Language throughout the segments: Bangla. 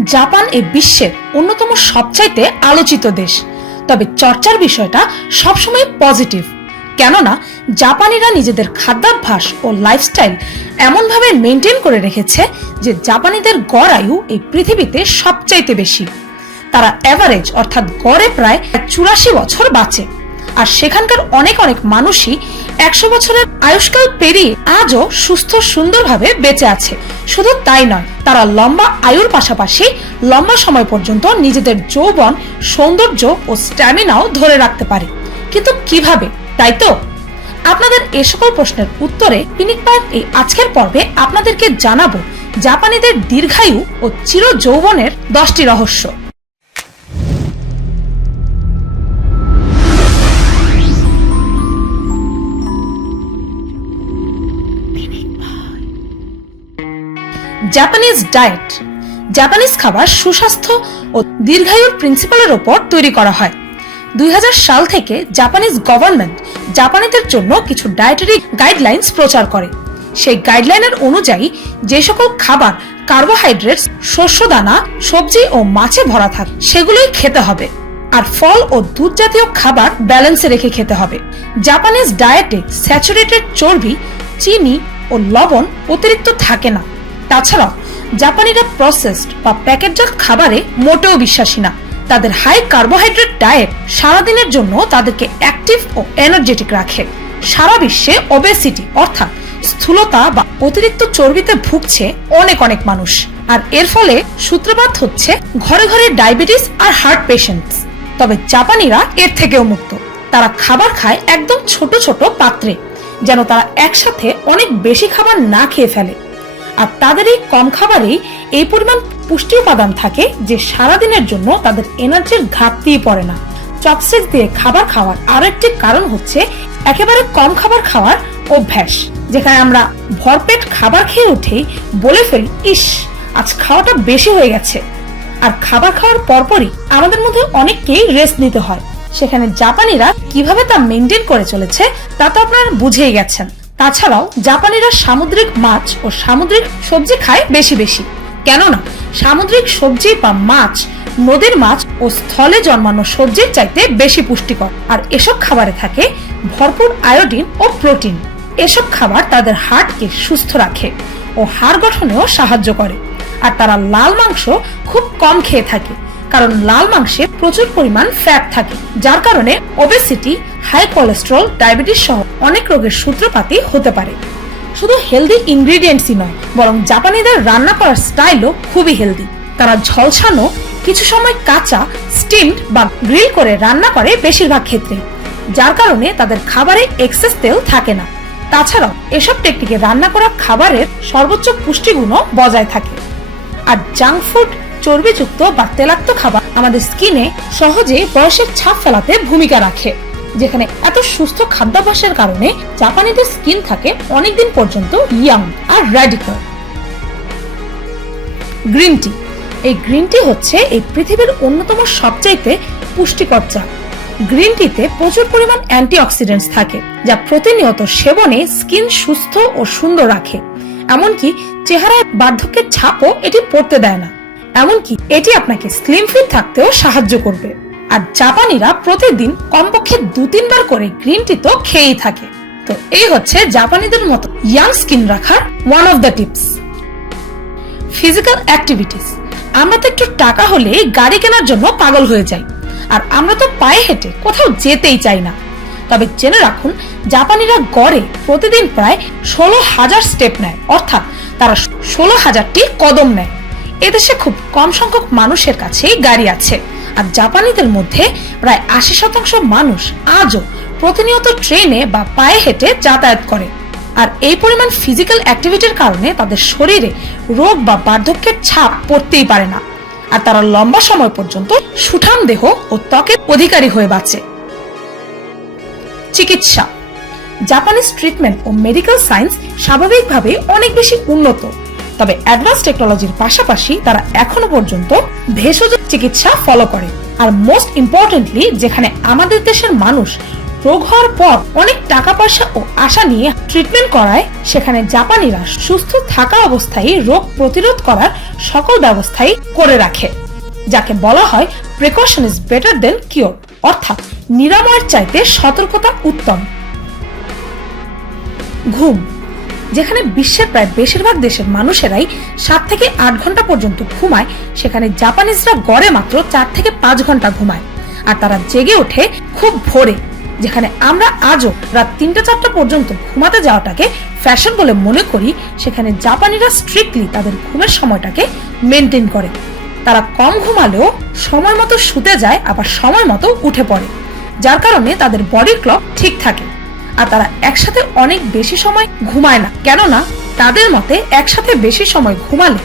জাপান এই বিশ্বের অন্যতম সবচাইতে আলোচিত দেশ, তবে চর্চার বিষয়টা সবসময় পজিটিভ। কেননা জাপানিরা নিজেদের খাদ্যাভ্যাস ও লাইফস্টাইল এমনভাবে মেনটেন করে রেখেছে যে জাপানিদের গড় আয়ু এই পৃথিবীতে সবচাইতে বেশি। তারা এভারেজ অর্থাৎ গড়ে প্রায় 84 বছর বাঁচে, আর সেখানকার অনেক মানুষই 100 বছরের আয়ুষ্কাল পেরিয়ে আজও সুস্থ সুন্দরভাবে বেঁচে আছে। শুধু তাই নয়, তারা লম্বা আয়ুর পাশাপাশি লম্বা সময় পর্যন্ত নিজেদের যৌবন, সৌন্দর্য ও স্ট্যামিনাও ধরে রাখতে পারে। কিন্তু কিভাবে, তাই তো? আপনাদের এ সকল প্রশ্নের উত্তরে পিনিক পায়ের এই আজকের পর্বে আপনাদেরকে জানাবো জাপানিদের দীর্ঘায়ু ও চির যৌবনের 10টি রহস্য। Japanese diet. জাপানিজ খাবার সুস্বাস্থ্য ও দীর্ঘায়ুর প্রিন্সিপালের উপর তৈরি করা হয়। 2000 সাল থেকে জাপানিজ গভর্নমেন্ট জাপানিদের জন্য কিছু ডায়েটারি গাইডলাইন্স প্রচার করে। সেই গাইডলাইনের অনুযায়ী যে সকল খাবার কার্বোহাইড্রেটস, শস্যদানা, সবজি ও মাছে ভরা থাকে সেগুলোই খেতে হবে, আর ফল ও দুধ জাতীয় খাবার ব্যালেন্সে রেখে খেতে হবে। জাপানিজ ডায়েটে স্যাচুরেটেড চর্বি, চিনি ও লবণ অতিরিক্ত থাকে না। তাছাড়াও জাপানিরা প্রসেসড বা প্যাকেটজাত খাবারে মোটেও বিশ্বাসী না। তাদের হাই কার্বোহাইড্রেট ডায়েট সারাদিনের জন্য তাদেরকে অ্যাক্টিভ ও এনার্জেটিক রাখে। সারা বিশ্বে ওবেসিটি অর্থাৎ স্থূলতা বা অতিরিক্ত চর্বিতে ভুগছে অনেক মানুষ, আর এর ফলে সূত্রপাত হচ্ছে ঘরে ঘরে ডায়াবেটিস আর হার্ট পেশেন্টস। তবে জাপানিরা এর থেকেও মুক্ত। তারা খাবার খায় একদম ছোট পাত্রে, যেন তারা একসাথে অনেক বেশি খাবার না খেয়ে ফেলে। আর তাদের এই কম খাবারেই এই পরিমাণ পুষ্টি উপাদান থাকে যে সারাদিনের জন্য তাদের এনার্জির ঘাটতিই পড়ে না। চপস্টিক দিয়ে খাবার খাওয়ার আরো একটি কারণ হচ্ছে একেবারে কম খাবার খাওয়ার অভ্যাস, যেখানে আমরা ভরপেট খাবার খেয়ে উঠেই বলে ফেলি, ইস আজ খাওয়াটা বেশি হয়ে গেছে। আর খাবার খাওয়ার পরপরই আমাদের মধ্যে অনেককেই রেস্ট নিতে হয়। সেখানে জাপানিরা কিভাবে তা মেনটেন করে চলেছে তা তো আপনারা বুঝেই গেছেন। তাছাড়াও জাপানিরা সামুদ্রিক মাছ ও সামুদ্রিক সবজি খায় বেশি। কেননা সামুদ্রিক সবজি বা মাছ নদীর মাছ ও স্থলে জন্মানো সবজির চাইতে বেশি পুষ্টিকর, আর এসব খাবারে থাকে ভরপুর আয়োডিন ও প্রোটিন। এসব খাবার তাদের হার্টকে সুস্থ রাখে ও হাড় গঠনেও সাহায্য করে। আর তারা লাল মাংস খুব কম খেয়ে থাকে, কারণ লাল মাংসে প্রচুর পরিমাণ ফ্যাট থাকে, যার কারণে ওবেসিটি, হাই কোলেস্টেরল, ডায়াবেটিস সহ অনেক রোগের সূত্রপাতই হতে পারে। শুধু হেলদি ইনগ্রেডিয়েন্টসই নয়, বরং জাপানিদের রান্না করার স্টাইলও খুবই হেলদি। তারা ঝলসানো, কিছু সময় কাঁচা, স্টিমড বা গ্রিল করে রান্না করে বেশিরভাগ ক্ষেত্রে, যার কারণে তাদের খাবারে এক্সেস তেল থাকে না। তাছাড়াও এসব টেকনিকে রান্না করা খাবারের সর্বোচ্চ পুষ্টিগুণও বজায় থাকে। আর জাঙ্ক ফুড, চর্বিযুক্ত বা তেলাক্ত খাবার আমাদের স্কিনে সহজে বয়সের ছাপ ফেলাতে ভূমিকা রাখে, যেখানে এত সুস্থ খাদ্যাভ্যাসের কারণে জাপানিদের স্কিন থাকে অনেকদিন পর্যন্ত ইয়াং আর র্যাডিক্যাল। Green tea. এই গ্রিন টি হচ্ছে এই পৃথিবীর অন্যতম সবচাইতে পুষ্টিকর চা। গ্রিন টিতে প্রচুর পরিমাণ অ্যান্টিঅক্সিডেন্টস থাকে, যা প্রতিনিয়ত সেবনে স্কিন সুস্থ ও সুন্দর রাখে। এমনকি চেহারায় বার্ধক্যের ছাপও এটি পড়তে দেয় না। এমনকি এটি আপনাকে স্লিম ফিট থাকতেও সাহায্য করবে। আর জাপানিরা প্রতিদিন কমপক্ষে 2-3 বার করে গ্রিন টি তো খেয়েই থাকে। তো এই হচ্ছে জাপানিদের মতো ইয়াং স্কিন রাখার one of the tips. Physical activities. আমরা তো একটু টাকা হলেই গাড়ি কেনার জন্য পাগল হয়ে যাই, আর আমরা তো পায়ে হেঁটে কোথাও যেতেই চাই না। তবে জেনে রাখুন, জাপানিরা গড়ে প্রতিদিন প্রায় 16,000 স্টেপ নেয়, অর্থাৎ তারা 16,000টি কদম নেয়। এদেশে খুব কম সংখ্যক মানুষের কাছেই গাড়ি আছে, আর জাপানিদের মধ্যে প্রায় 80% মানুষ আজও প্রতিনিয়ত ট্রেনে বা পায়ে হেঁটে যাতায়াত করে। আর এই পরিমাণ ফিজিক্যাল অ্যাক্টিভিটির কারণে তাদের শরীরে রোগ বা বার্ধক্যের ছাপ পড়তেই পারে না, আর তারা লম্বা সময় পর্যন্ত সুঠাম দেহ ও ত্বকের অধিকারী হয়ে বাঁচে। চিকিৎসা। জাপানিজ ট্রিটমেন্ট ও মেডিকেল সায়েন্স স্বাভাবিকভাবে অনেক বেশি উন্নত, তবে অ্যাডভান্স টেকনোলজির পাশাপাশি তারা এখনো পর্যন্ত ভেষজ চিকিৎসা ফলো করে। আর মোস্ট ইম্পর্টেন্টলি, যেখানে আমাদের দেশের মানুষ রোগ হওয়ার পর অনেক টাকা পয়সা ও আশা নিয়ে ট্রিটমেন্ট করায়, সেখানে জাপানিরা সুস্থ থাকা অবস্থায় রোগ প্রতিরোধ করার সকল ব্যবস্থাই করে রাখে, যাকে বলা হয় precaution is better then cure, অর্থাৎ নিরাময়ের চাইতে সতর্কতা উত্তম। ঘুম, যেখানে বিশ্বের প্রায় বেশিরভাগ দেশের মানুষেরাই 7 থেকে 8 ঘন্টা পর্যন্ত ঘুমায়, সেখানে জাপানিজরা গড়ে মাত্র 4 থেকে 5 ঘন্টা ঘুমায়। আর তারা জেগে ওঠে খুব ভোরে, যেখানে আমরা আজও রাত 3-4টা পর্যন্ত ঘুমাতে যাওয়াটাকে ফ্যাশন বলে মনে করি, সেখানে জাপানিরা স্ট্রিক্টলি তাদের ঘুমের সময়টাকে মেনটেন করে। তারা কম ঘুমালেও সময় মতো শুতে যায়, আবার সময় মতো উঠে পড়ে, যার কারণে তাদের বডি ক্লক ঠিক থাকে। আর তারা একসাথে অনেক বেশি সময় ঘুমায় না, কেননা তাদের মতে একসাথে বেশি সময় ঘুমালে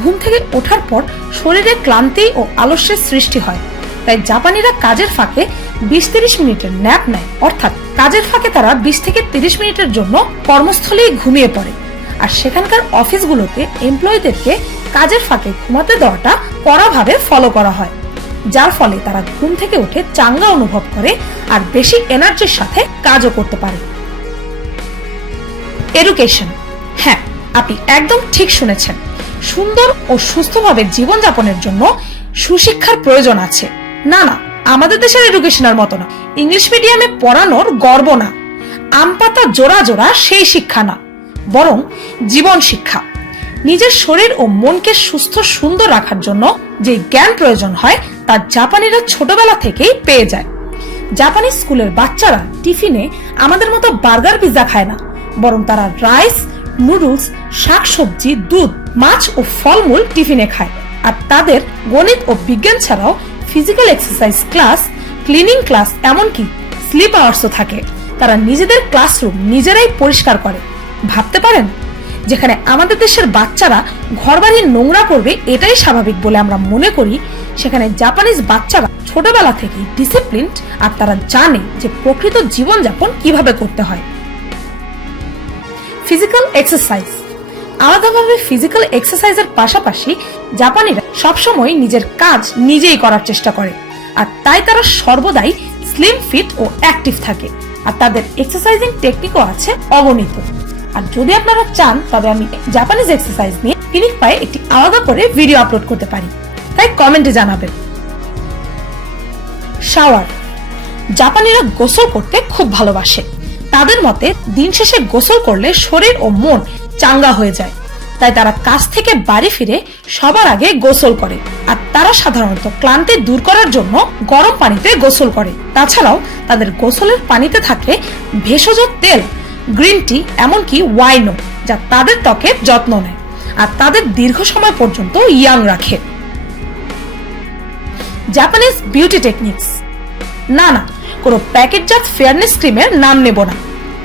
ঘুম থেকে ওঠার পর শরীরে ক্লান্তি ও আলস্যের সৃষ্টি হয়। তাই জাপানিরা কাজের ফাঁকে 20-30 মিনিটের ন্যাপ নেয়, অর্থাৎ কাজের ফাঁকে তারা 20 থেকে 30 মিনিটের জন্য কর্মস্থলেই ঘুমিয়ে পড়ে। আর সেখানকার অফিসগুলোতে এমপ্লয়ীদেরকে কাজের ফাঁকে ঘুমাতে দেওয়াটা কড়াভাবে ফলো করা হয়, যার ফলে তারা ঘুম থেকে উঠে চাঙ্গা অনুভব করে আর বেশি এনার্জির সাথে কাজও করতে পারে। এডুকেশন, হ্যাঁ, আপনি একদম ঠিক শুনেছেন। সুন্দর ও সুস্থভাবে জীবনযাপনের জন্য সুশিক্ষার প্রয়োজন আছে। না, আমাদের দেশের এডুকেশনের মতো না। ইংলিশ মিডিয়ামে পড়ানোর গর্ব না, আম পাতা জোড়া জোড়া সেই শিক্ষা না, বরং জীবন শিক্ষা। নিজের শরীর ও মনকে সুস্থ সুন্দর রাখার জন্য যে জ্ঞান প্রয়োজন হয় তা জাপানিরা ছোটবেলা থেকেই পেয়ে যায়। জাপানি স্কুলের বাচ্চারা টিফিনে আমাদের মতো বার্গার পিৎজা খায় না, বরং তারা রাইস, নুডলস, শাকসবজি, দুধ, মাছ ও ফলমূল টিফিনে খায়। আর তাদের গণিত ও বিজ্ঞান ছাড়াও physical exercise class, cleaning class, এমনকি স্লিপ আওয়ার্সও থাকে। তারা নিজেদের ক্লাসরুম নিজেরাই পরিষ্কার করে। ভাবতে পারেন, যেখানে আমাদের দেশের বাচ্চারা ঘরবাড়ি নোংরা করবে এটাই স্বাভাবিক বলে আমরা মনে করি, সেখানে জাপানিজ বাচ্চারা ছোটবেলা থেকেই ডিসিপ্লিনড, আর তারা জানে যে প্রকৃত জীবনযাপন কিভাবে করতে হয়। ফিজিক্যাল এক্সারসাইজ, আলাদাভাবে ফিজিক্যাল এক্সারসাইজের পাশাপাশি জাপানিরা সবসময় নিজের কাজ নিজেই করার চেষ্টা করে, আর তাই তারা সর্বদাই স্লিম, ফিট ও অ্যাক্টিভ থাকে। আর তাদের এক্সারসাইজিং টেকনিকও আছে অগণিত। আর যদি আপনারা চান তবে আমি জাপানিজ এক্সারসাইজ নিয়ে ক্লিনিক পায়ে একটি আলাদা করে ভিডিও আপলোড করতে পারি, তাই কমেন্টে জানাবেন। শাওয়ার, জাপানিরা গোসল করতে খুব ভালোবাসে। তাদের মতে দিন শেষে গোসল করলে শরীর ও মন চাঙ্গা হয়ে যায়, তাই তারা কাজ থেকে বাড়ি ফিরে সবার আগে গোসল করে। আর তারা সাধারণত ক্লান্তি দূর করার জন্য গরম পানিতে গোসল করে। তাছাড়াও তাদের গোসলের পানিতে থাকে ভেষজ তেল, গ্রিন টি, এমনকি ওয়াইনও, যা তাদের ত্বকের যত্ন নেয় আর তাদের দীর্ঘ সময় পর্যন্ত ইয়াং রাখে। জাপানিজ বিউটি টেকনিক্স, না, কোনো প্যাকেটজাত ফেয়ারনেস ক্রিমের নাম নেব না,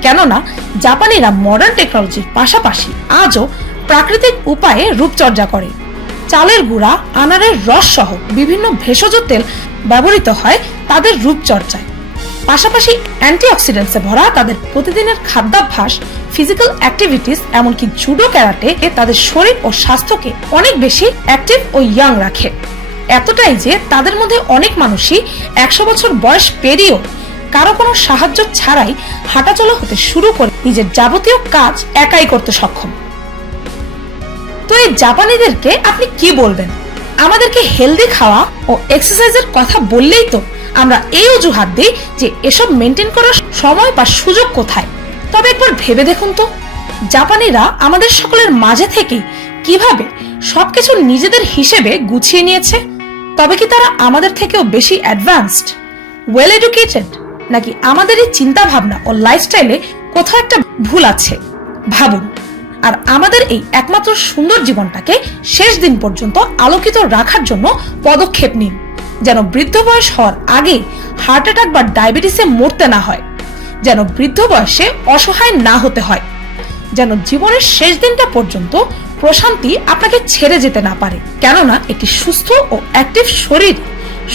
কেননা জাপানিরা মডার্ন টেকনোলজির পাশাপাশি আজও প্রাকৃতিক উপায়ে রূপচর্চা করে। চালের গুঁড়া, আনারের রস সহ বিভিন্ন ভেষজ তেল ব্যবহৃত হয় তাদের রূপচর্চায়। পাশাপাশি অ্যান্টিঅক্সিডেন্টসে ভরা তাদের প্রতিদিনের খাদ্যাভ্যাস, ফিজিক্যাল অ্যাক্টিভিটিস, এমনকি জুডো, ক্যারাটে তাদের শরীর ও স্বাস্থ্যকে অনেক বেশি অ্যাক্টিভ ও ইয়াং রাখে। এতটাই যে তাদের মধ্যে অনেক মানুষই 100 বছর বয়স পেরিয়েও কারো কোনো সাহায্য ছাড়াই হাঁটাচলা হতে শুরু করে নিজের যাবতীয় কাজ একাই করতে সক্ষম। তো এই জাপানিদেরকে আপনি কি বলবেন? আমাদেরকে হেলদি খাওয়া ও এক্সারসাইজের কথা বললেই তো আমরা এই অজুহাত দিই যে এসব মেনটেন করার সময় বা সুযোগ কোথায়। তবে একবার ভেবে দেখুন তো, জাপানিরা আমাদের সকলের মাঝে থেকে কিভাবে সবকিছু নিজেদের হিসেবে গুছিয়ে নিয়েছে। তবে কি তারা আমাদের থেকেও বেশি অ্যাডভান্সড, ওয়েল এডুকেটেড, নাকি আমাদের এই চিন্তা ভাবনা ও লাইফস্টাইলে কোথাও একটা ভুল আছে? ভাবুন, আর আমাদের এই একমাত্র সুন্দর জীবনটাকে শেষ দিন পর্যন্ত আলোকিত রাখার জন্য পদক্ষেপ নিন, যেন বৃদ্ধ বয়স হওয়ার আগে হার্ট অ্যাটাক বা ডায়াবেটিসে মরতে না হয়, যেন বৃদ্ধ বয়সে অসহায় না হতে হয়, যেন জীবনের শেষ দিনটা পর্যন্ত প্রশান্তি আপনাকে ছেড়ে যেতে না পারে। কেননা একটি সুস্থ ও অ্যাক্টিভ শরীর,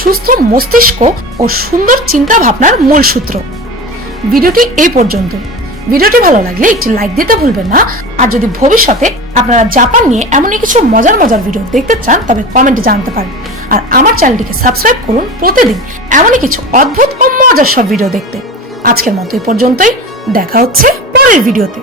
সুস্থ মস্তিষ্ক ও সুন্দর চিন্তা ভাবনার মূল সূত্র। ভিডিওটি এই পর্যন্ত। ভিডিওটি ভালো লাগলে একটি লাইক দিতে ভুলবেন না। আর যদি ভবিষ্যতে আপনারা জাপান নিয়ে এমনই কিছু মজার মজার ভিডিও দেখতে চান তবে কমেন্টে জানাতে পারেন। আর আমার চ্যানেলটিকে সাবস্ক্রাইব করুন প্রতিদিন এমনই কিছু অদ্ভুত ও মজার সব ভিডিও দেখতে। আজকের মতো এই পর্যন্তই, দেখা হচ্ছে পরের ভিডিওতে।